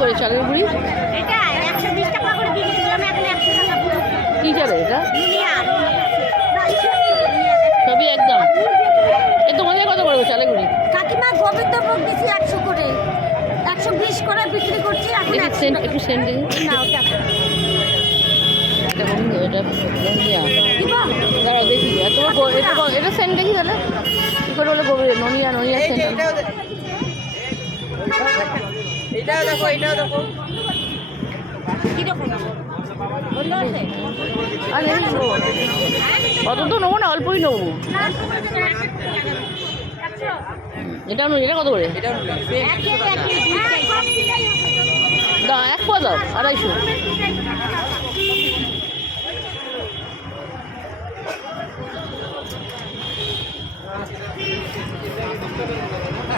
করে চালের গুঁড়ি? এটা 120 টাকা করে বিক্রি করলাম, এখন 100 টাকা পুরো। কি চালের এটা? দুনিয়া সবই একদম। এ তোমাদের কত করে চালের গুঁড়ি? কাকিমা গোবিন্দভোগ দিচ্ছি 100 করে, 120 করে বিক্রি করছি এখন। একটু সেন্ট, একটু সেন্ট দেখি। না ওটা এটা গোবিন্দ, এটা ননিয়া। দিব দাঁড়াও দেখি। আর তোমার এটা সেন্ট দেখি তাহলে। কী করে বলে গোবিন্দ? ননিয়া সেন্ট। এটাও দেখো, এটাও দেখো। কিরকম বললো আছে? আর নেবো অত তো নেবো না, অল্পই নেবো। এটা এটা কত করে? এটাও দাও, 1 পোয়া দাও, 250।